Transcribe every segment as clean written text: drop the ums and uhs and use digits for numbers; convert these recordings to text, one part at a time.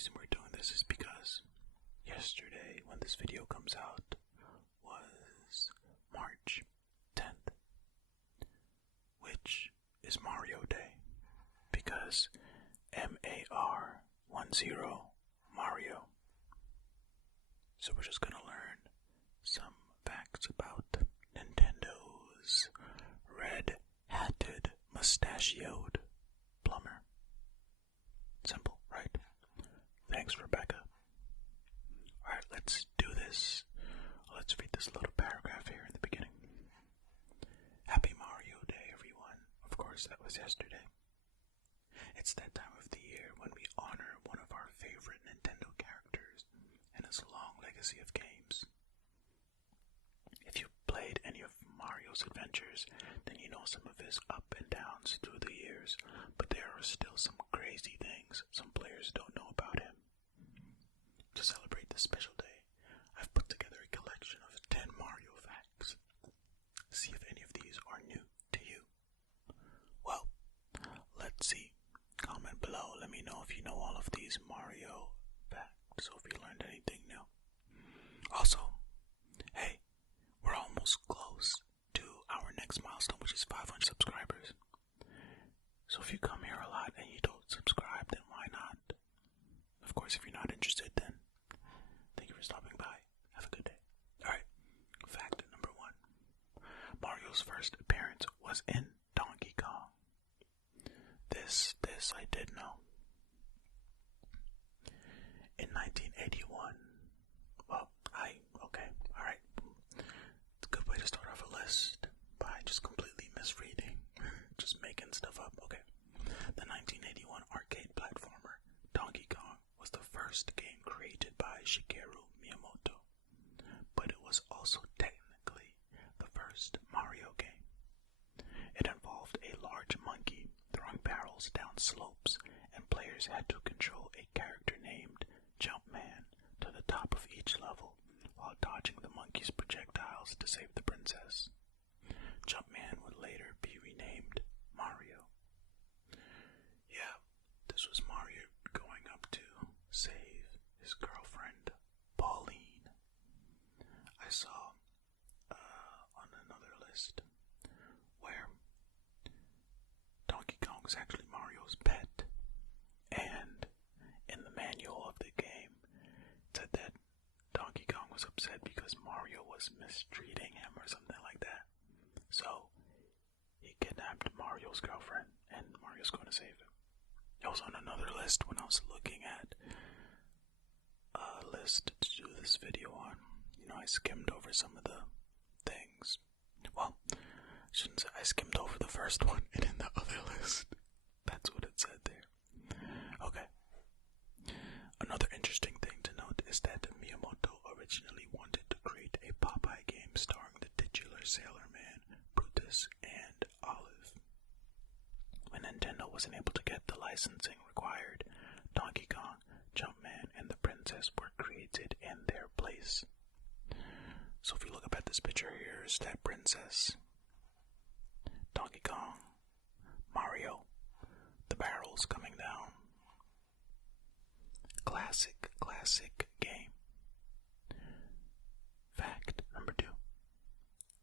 reason we're doing this is because yesterday, when this video comes out, was March 10th, which is Mario Day, because MAR10 Mario. So we're just gonna learn some facts about Nintendo's red-hatted, mustachioed plumber. Simple, right? Thanks, Rebecca. Alright, let's do this. Let's read this little paragraph here in the beginning. Happy Mario Day, everyone. Of course, that was yesterday. It's that time of the year when we honor one of our favorite Nintendo characters and his long legacy of games. If you've played any of Mario's adventures, then you know some of his up and downs through the years, but there are still some crazy things some players don't know about him. To celebrate this special day, I've put together a collection of 10 Mario facts. See if any of these are new to you. Well, let's see. Comment below, let me know if you know all of these Mario facts, or if you learned anything new. Also, hey, we're almost close to our next milestone, which is 500 subscribers. So if you come here a lot and you don't subscribe, then why not? Of course, if you're not interested, then thank you for stopping by. Have a good day. Alright, fact number 1. Mario's first appearance was in Donkey Kong. This I did know. In 1981, alright. It's a good way to start off a list by just completely misreading, just making stuff up. Okay. The 1981 arcade platformer Donkey Kong was the first game created by Shigeru Miyamoto, but it was also technically the first Mario game. It involved a large monkey throwing barrels down slopes, and players had to control a character named Jumpman to the top of each level while dodging the monkey's projectiles to save the princess. Jumpman would later be renamed Mario. Yeah, this was Mario going up to save his girlfriend, Pauline. I saw on another list where Donkey Kong was actually Mario's pet, and in the manual of the game it said that Donkey Kong was upset because Mario was mistreating him or something like that. So he kidnapped Mario's girlfriend, and Mario's going to save him. It was on another list when I was looking at a list to do this video on. I skimmed over some of the things. Well, I shouldn't say I skimmed over the first one and in the other list. That's what it said there. Okay. Another interesting thing to note is that Miyamoto originally wanted to create a Popeye game starring the titular Sailor Man, Brutus, and Olive. When Nintendo wasn't able to get the licensing required, Donkey Kong, Jumpman, and the Princess were created in their place. So if you look up at this picture here, is that Princess, Donkey Kong, Mario, the barrels coming down. Classic game. Fact number 2.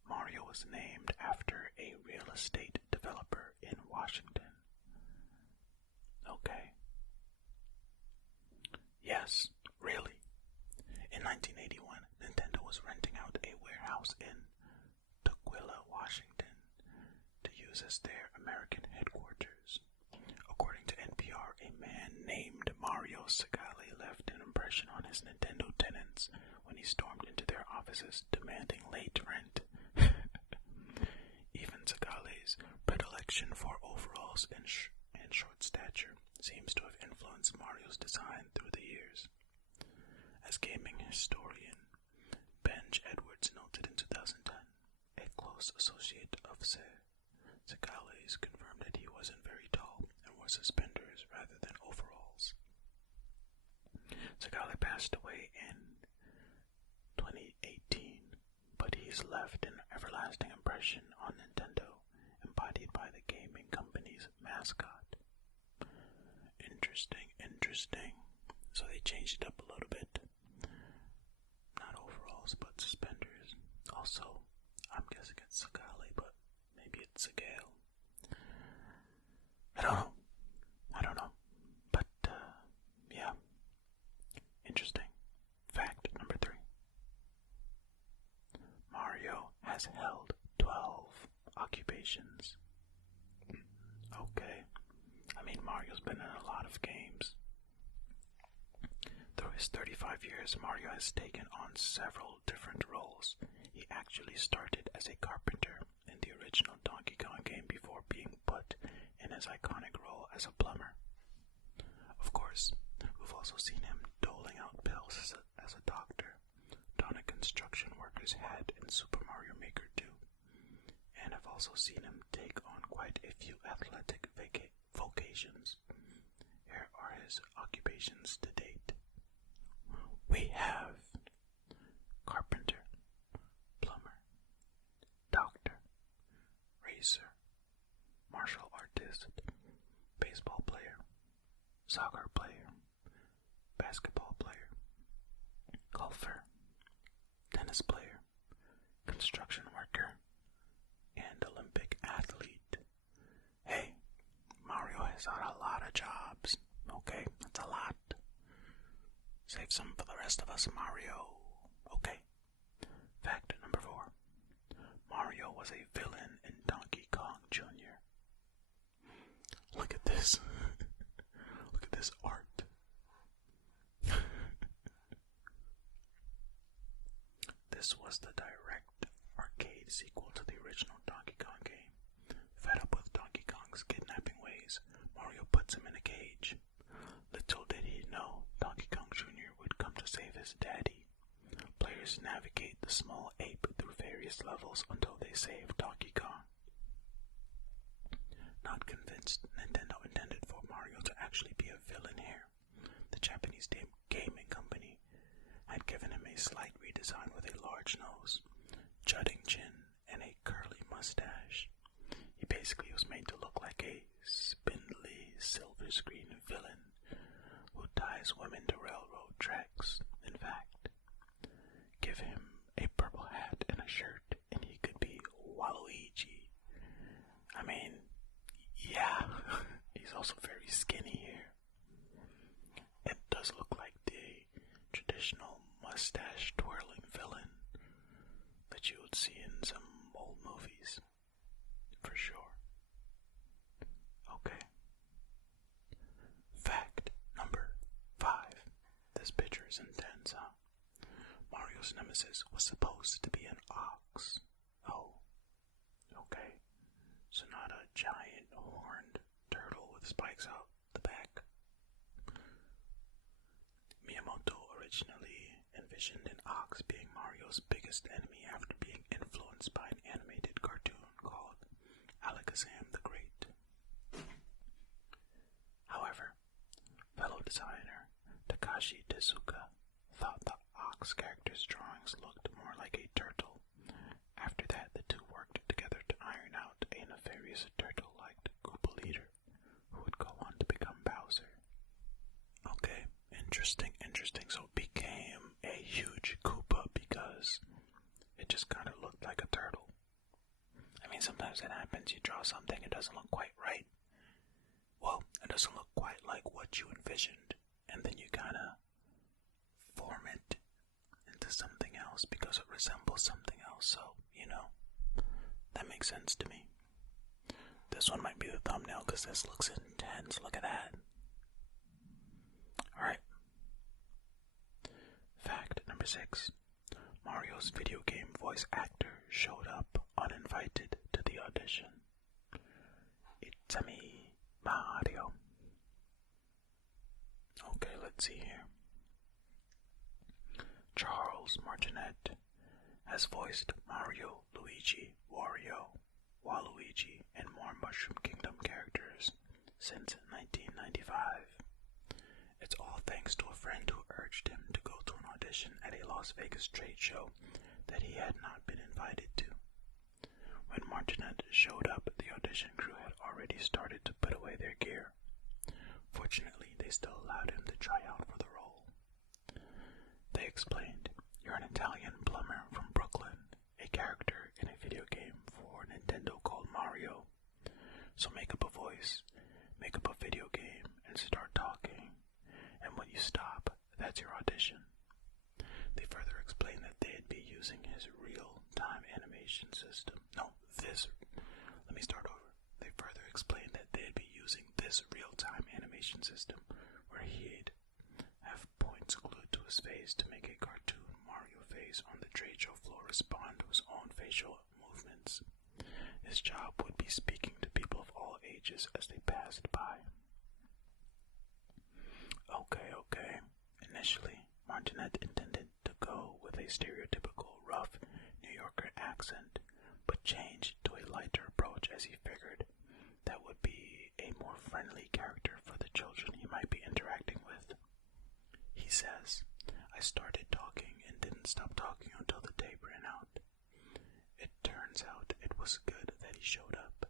Mario was named after a real estate developer in Washington. Okay. Yes, really. In 1981, Nintendo was renting out a warehouse in Tukwila, Washington, to use as their American headquarters. According to NPR, a man named Mario Segale left an impression on his Nintendo tenants when he stormed into their offices demanding late rent. Even Segale's predilection for overalls and short stature seems to have influenced Mario's design through the years. As gaming historian Benj Edwards noted in 2010, a close associate of Segale's confirmed that he wasn't very tall and wore suspenders rather than overalls. Segale passed away in 2018, but he's left an everlasting impression on Nintendo, embodied by the gaming company's mascot. Interesting. so they changed it up a little bit. Not overalls, but suspenders. Also, I'm guessing it's Sagale, but maybe it's Sagale. I don't know. But, yeah. Interesting. Fact number 3. Mario has held 12 occupations. Okay. I mean, Mario's been in a lot of games. Through his 35 years, Mario has taken on several different roles. He actually started as a carpenter in the original Donkey Kong game before being put in his iconic role as a plumber. Of course, we've also seen him doling out pills as a doctor, don a construction worker's hat in Super Mario Maker 2, and I've also seen him take on quite a few athletic vocations. Here are his occupations to date. We have carpenter, plumber, doctor, racer, martial artist, baseball player, soccer player, basketball player, golfer, tennis player, construction worker, and Olympic athlete. Hey, Mario has had a lot of jobs, okay? That's a lot. Save some for the rest of us, Mario. Okay. Fact number 4. Mario was a villain in Donkey Kong Jr. Look at this. Look at this art. This was the direct arcade sequel to the original Donkey Kong game. Fed up with Donkey Kong's kidnapping ways, Mario puts him in a cage. Little did he know Donkey Kong Jr. would come to save his daddy. Players navigate the small ape through various levels until they save Donkey Kong. Not convinced Nintendo intended for Mario to actually be a villain here, the Japanese gaming company had given him a slight redesign with a large nose, jutting chin, and a curly mustache. He basically was made to look like a spindly silver screen villain who ties women to railroad tracks. In fact, give him a purple hat and a shirt and he could be Waluigi. I mean, yeah, he's also very skinny here. It does look like the traditional mustache twirling villain that you would see in some old movies, for sure. Okay. Fact number 5. This picture is intense, huh? Mario's nemesis was supposed to be an ox. Oh, okay. So not a giant horned turtle with spikes out the back. Miyamoto originally envisioned an ox being Mario's biggest enemy after being influenced by an animated cartoon called Alakazam the Great. However, fellow designer Takashi Tezuka thought the ox character's drawings looked more like a turtle. After that, the two worked together to iron out a nefarious turtle-like Koopa leader who would go on to become Bowser. Okay, interesting. So it became a huge Koopa because it just kind of looked like a turtle. I mean, sometimes it happens. You draw something, it doesn't look quite right. Well, it doesn't look quite like what you envisioned, and then you kind of form it into something else because it resembles something else. So, that makes sense to me. This one might be the thumbnail because this looks intense. Look at that. Alright. Fact number 6. Mario's video game voice actor showed up uninvited to the audition. It's me, Mario. Okay, let's see here. Charles Martinet has voiced Mario, Luigi, Wario, Waluigi, and more Mushroom Kingdom characters since 1995. It's all thanks to a friend who urged him to go to an audition at a Las Vegas trade show that he had not been invited to. When Martinet showed up, the audition crew had already started to put away their gear. Fortunately, they still allowed him to try out for the role. Explained. You're an Italian plumber from Brooklyn, a character in a video game for Nintendo called Mario. So make up a voice, make up a video game, and start talking. And when you stop, that's your audition. They further explained that they'd be using his real-time animation system. Let me start over. They further explained that they'd be using this real-time animation system where he'd have points glued to his face to make a cartoon Mario face on the trade show floor respond to his own facial movements. His job would be speaking to people of all ages as they passed by. Okay. Initially, Mar10 intended to go with a stereotypical rough New Yorker accent, but changed to a lighter approach as he figured that would be a more friendly character for the children he might be interacting with. He says, I started talking and didn't stop talking until the tape ran out. It turns out it was good that he showed up.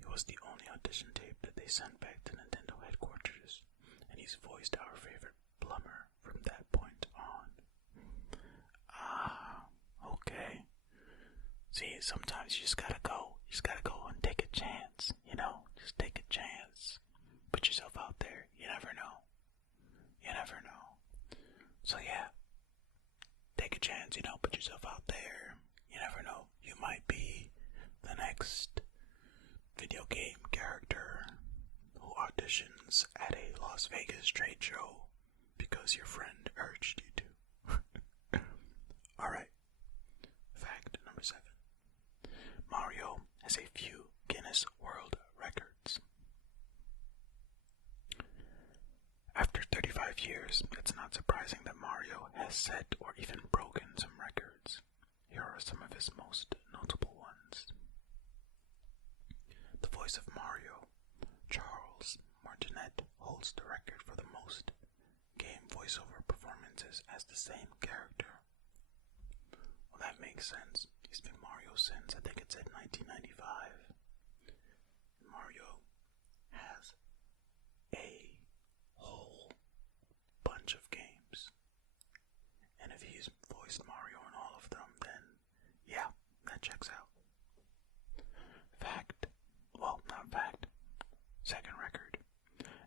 It was the only audition tape that they sent back to Nintendo headquarters, and he's voiced our favorite plumber from that point on. Okay. See, sometimes you just gotta go. You just gotta go and take a chance, Just take a chance. Put yourself out there. You never know. So yeah, take a chance, put yourself out there. You never know. You might be the next video game character who auditions at a Las Vegas trade show because your friend urged you to. Alright, fact number 7. Mario has a few Guinness World Records. After 35 years, it's not surprising that Mario has set or even broken some records. Here are some of his most notable ones. The voice of Mario, Charles Martinet, holds the record for the most game voiceover performances as the same character. Well, that makes sense. He's been Mario since, I think it said 1995. Mario has a whole bunch of games. And if he's voiced Mario in all of them, then yeah, that checks out. Second record.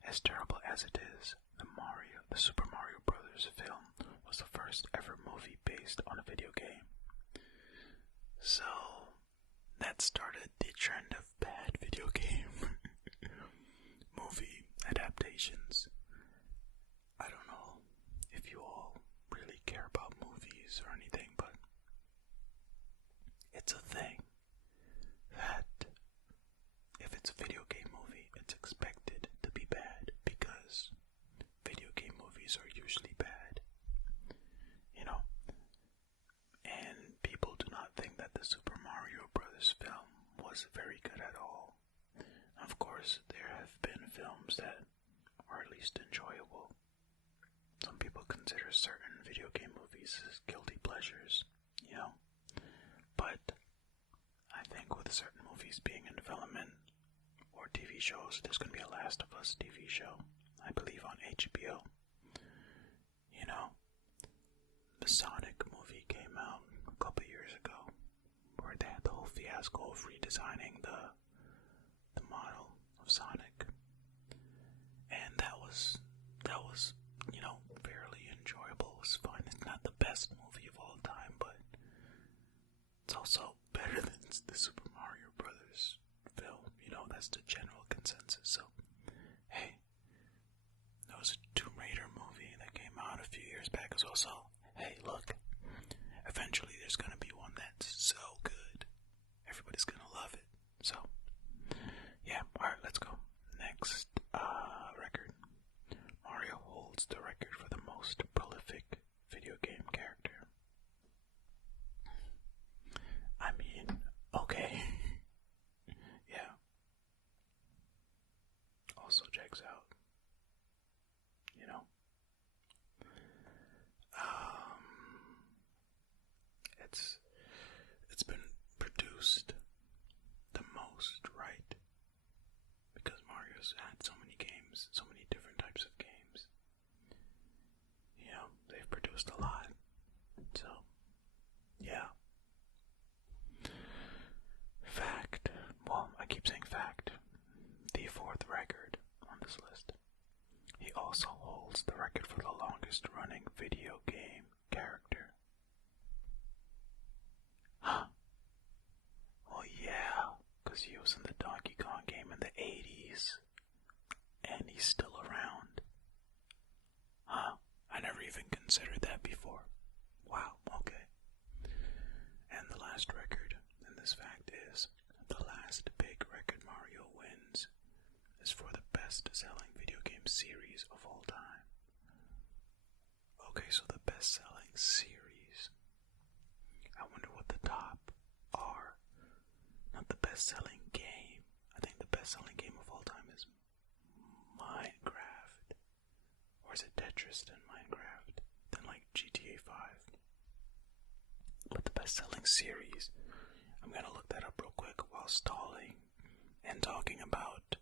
As terrible as it is, the Super Mario Brothers film was the first ever movie based on a video game. So, that started the trend of bad video game movie adaptations. I don't know if you all really care about movies or anything, but it's a thing that if it's a video game movie, it's expected to be bad because video game movies are usually bad. And people do not think that the Super Mario Brothers film was very good at all. Of course, there have been films that are at least enjoyable. Some people consider certain video game movies as guilty pleasures, But I think with certain movies being in development or TV shows, there's going to be a Last of Us TV show, I believe on HBO. The Sonic movie came out a couple years ago, where they had the whole fiasco of redesigning the model of Sonic, and that was fairly enjoyable. It was fun. It's not the best movie of all time, but it's also better than the Super Mario Brothers film. That's the general consensus. So, hey, there was a Tomb Raider movie that came out a few years back as well. So, hey, look, eventually there's gonna be one that's so good, everybody's gonna love it. So, yeah, alright, let's go. Next record. Mario holds the record for the most prolific video game character. I mean, okay. Yeah. Also checks out. It's been produced the most, right? Because Mario's had so many games, so many different types of games. They've produced a lot. the record for the longest running video game character? Huh? Oh yeah, because he was in the Donkey Kong game in the 80s. And he's still around. Huh? I never even considered that before. Wow, okay. And the last record in this fact is the last big record Mario wins is for the best-selling video game series of all time. Okay, so the best-selling series. I wonder what the top are. Not the best-selling game. I think the best-selling game of all time is Minecraft. Or is it Tetris then Minecraft? Then like GTA 5. But the best-selling series, I'm gonna look that up real quick while stalling and talking about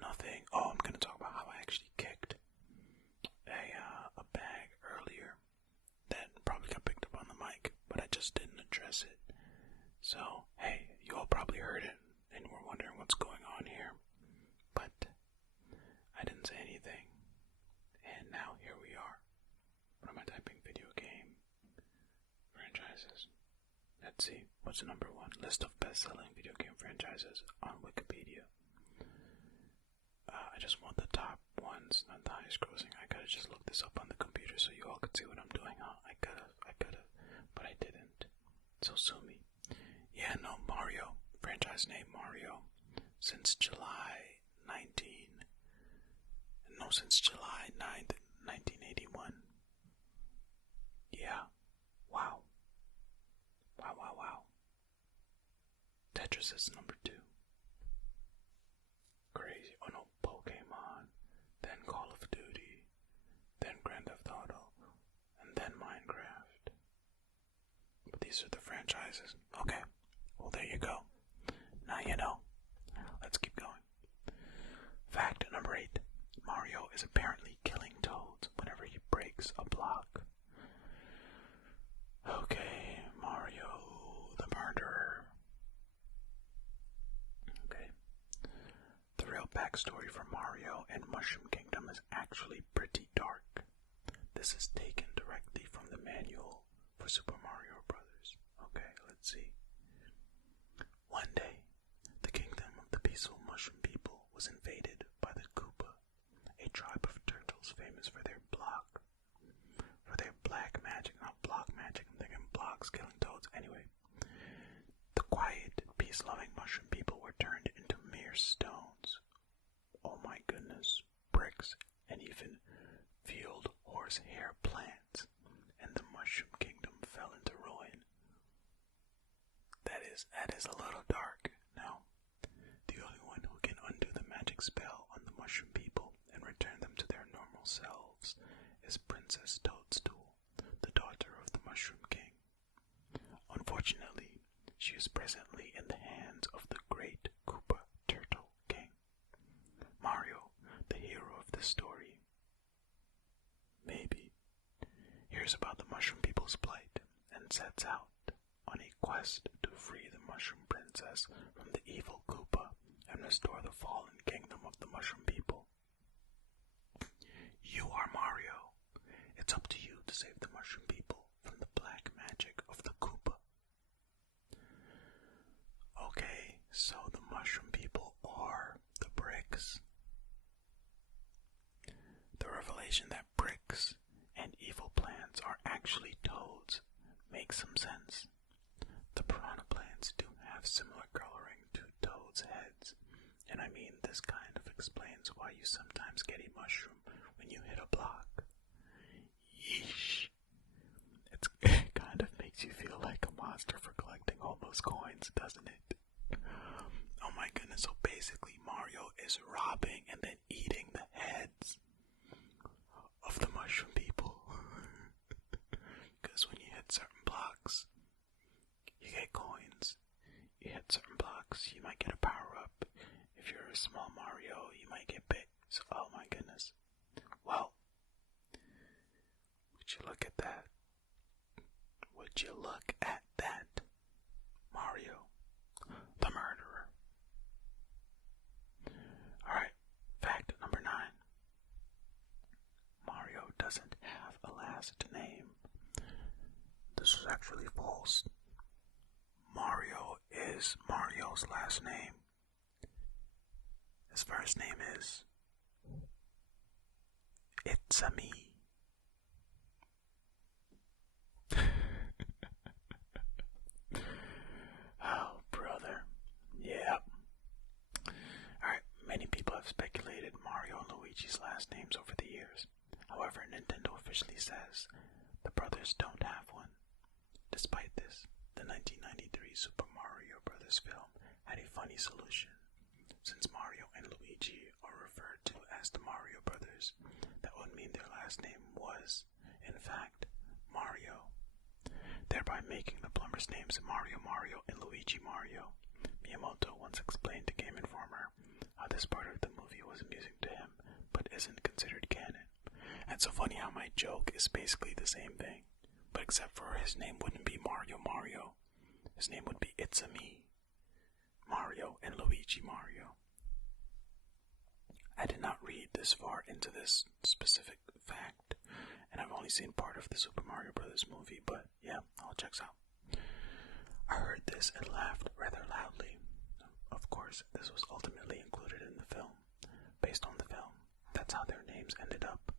nothing. Oh, I'm gonna talk about how I actually kicked a bag earlier that probably got picked up on the mic, but I just didn't address it. So, hey, you all probably heard it and were wondering what's going on here, but I didn't say anything. And now here we are. What am I typing? Video game franchises. Let's see. What's the number one? List of best-selling video game franchises on Wikipedia. I just want the top ones, not the highest grossing. I gotta just look this up on the computer so you all could see what I'm doing. Huh? I could've, but I didn't. So sue me. Yeah, no, Mario. Franchise name Mario. Since July 9th, 1981. Yeah. Wow. Wow. Tetris is number 2. Crazy. Oh no, Pokemon, then Call of Duty, then Grand Theft Auto, and then Minecraft. But these are the franchises. Okay, well there you go. Now you know. Let's keep going. Fact number 8. Mario is apparently killing Toads whenever he breaks a block. Okay, Mario the murderer. Okay. The real backstory for Mario and Mushroom Kingdom is actually pretty dark. This is taken directly from the manual for Super Mario Bros. Okay, let's see. One day, the kingdom of the peaceful mushroom people was invaded by the Koopa, a tribe of turtles famous for their black magic, not block magic, I'm thinking blocks killing toads. Anyway, the quiet, peace-loving mushroom people were turned into mere stones. Oh my goodness, bricks, and even field horsehair plants, and the mushroom kingdom fell into ruin. That is a little dark. Now, the only one who can undo the magic spell on the mushroom people and return them to their normal selves is Princess Toadstool, the daughter of the Mushroom King. Unfortunately, she is presently in the hands of the great Koopa Turtle King. Mario, the hero of the story, maybe, hears about the mushroom people's plight and sets out on a quest to free the Mushroom Princess from the evil Koopa and restore the fallen kingdom of the mushroom people. You are Mario. It's up to you to save the mushroom people from the black magic of the Koopa. Okay, so the mushroom people are the bricks. The revelation that bricks and evil plants are actually toads makes some sense. The piranha plants do have similar coloring to toads' heads, and I mean this kind of explains why you sometimes get a mushroom when you hit a block. Yeesh. It kind of makes you feel like a monster for collecting all those coins, doesn't it? Oh my goodness, so basically Mario is robbing and then eating the heads of the mushroom people. Because when you hit certain blocks, you get coins. You hit certain blocks, you might get a power-up. If you're a small Mario, you might get big. So, oh my goodness. Well, would you look at that? Would you look at that? Mario, the murderer. Alright, fact number 9. actually false. Mario is Mario's last name. His first name is It's-a-me. Oh, brother. Yeah. Alright, many people have speculated Mario and Luigi's last names over the years. However, Nintendo officially says the brothers don't have one. Despite this, the 1993 Super Mario Bros. Film had a funny solution. Since Mario and Luigi are referred to as the Mario Brothers, that would mean their last name was, in fact, Mario, thereby making the plumbers' names Mario Mario and Luigi Mario. Miyamoto once explained to Game Informer how this part of the movie was amusing to him, but isn't considered canon. And it's so funny how my joke is basically the same thing, but except for his name wouldn't be Mario Mario. His name would be It's-a-me, Mario and Luigi Mario. I did not read this far into this specific fact, and I've only seen part of the Super Mario Bros. Movie, but yeah, all checks out. I heard this and laughed rather loudly. Of course, this was ultimately included in the film. Based on the film, that's how their names ended up.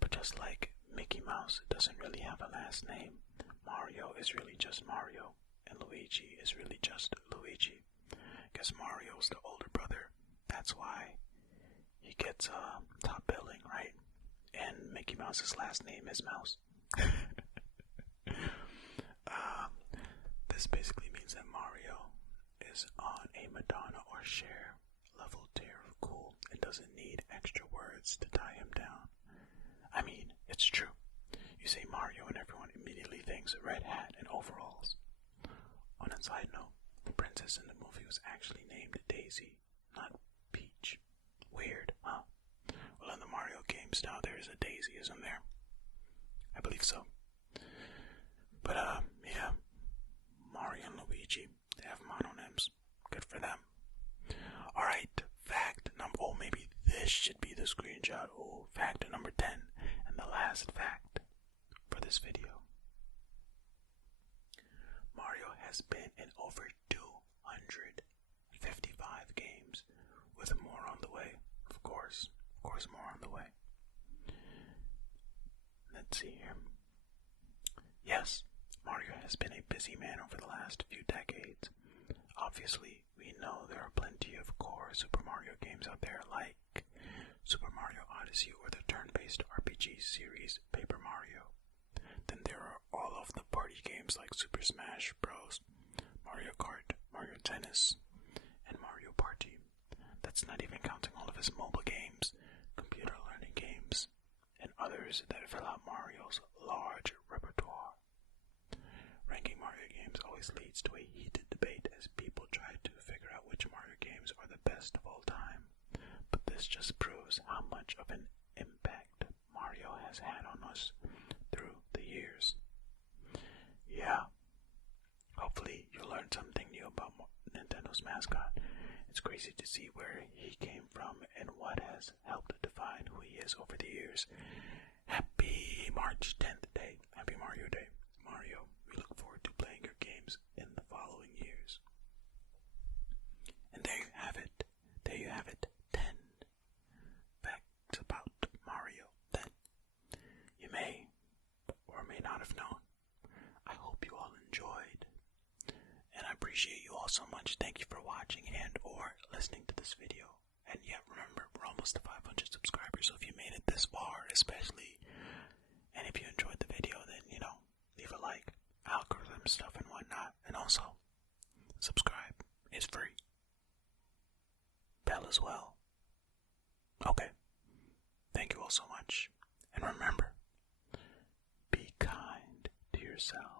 But just like Mickey Mouse doesn't really have a last name, Mario is really just Mario, and Luigi is really just Luigi. Guess Mario's the older brother. That's why he gets top billing, right? And Mickey Mouse's last name is Mouse. This basically means that Mario is on a Madonna or Cher level tier of cool and doesn't need extra words to tie him down. I mean, it's true. You say Mario and everyone immediately thinks red hat and overalls. On a side note, the princess in the movie was actually named Daisy, not Peach. Weird, huh? Well, in the Mario games now there is a Daisy, isn't there? I believe so. But, yeah. Mario and Luigi, they have mononyms. Good for them. Alright, fact number... Oh, maybe this should be the screenshot. Oh, fact number 10. And the last fact for this video. Mario has been in over 255 games, with more on the way. Of course, more on the way. Let's see here. Yes, Mario has been a busy man over the last few decades. Obviously, we know there are plenty of core Super Mario games out there like Super Mario Odyssey or the turn-based RPG series Paper Mario. Then there are all of the party games like Super Smash Bros., Mario Kart, Mario Tennis, and Mario Party. That's not even counting all of his mobile games, computer learning games, and others that fill out Mario's large repertoire. Ranking Mario games always leads to a heated debate as people try to figure out which Mario games are the best of all time. But this just proves how much of an impact Mario has had on us through the years. Yeah. Hopefully you learned something new about Nintendo's mascot. It's crazy to see where he came from and what has helped define who he is over the years. Happy March 10th Day. Happy Mario Day. Mario, we look forward to playing your games in the following years. And there you have it. There you have it. 10 facts about Mario. 10. You may or may not have known. I hope you all enjoyed. And I appreciate you all so much. Thank you for watching and or listening to this video. And yeah, remember, we're almost to 500 subscribers, so if you made it this far, especially, and if you enjoyed the video, then, leave a like, algorithm stuff and whatnot, and also, subscribe. It's free. Bell as well. Okay. Thank you all so much. And remember, be kind to yourself.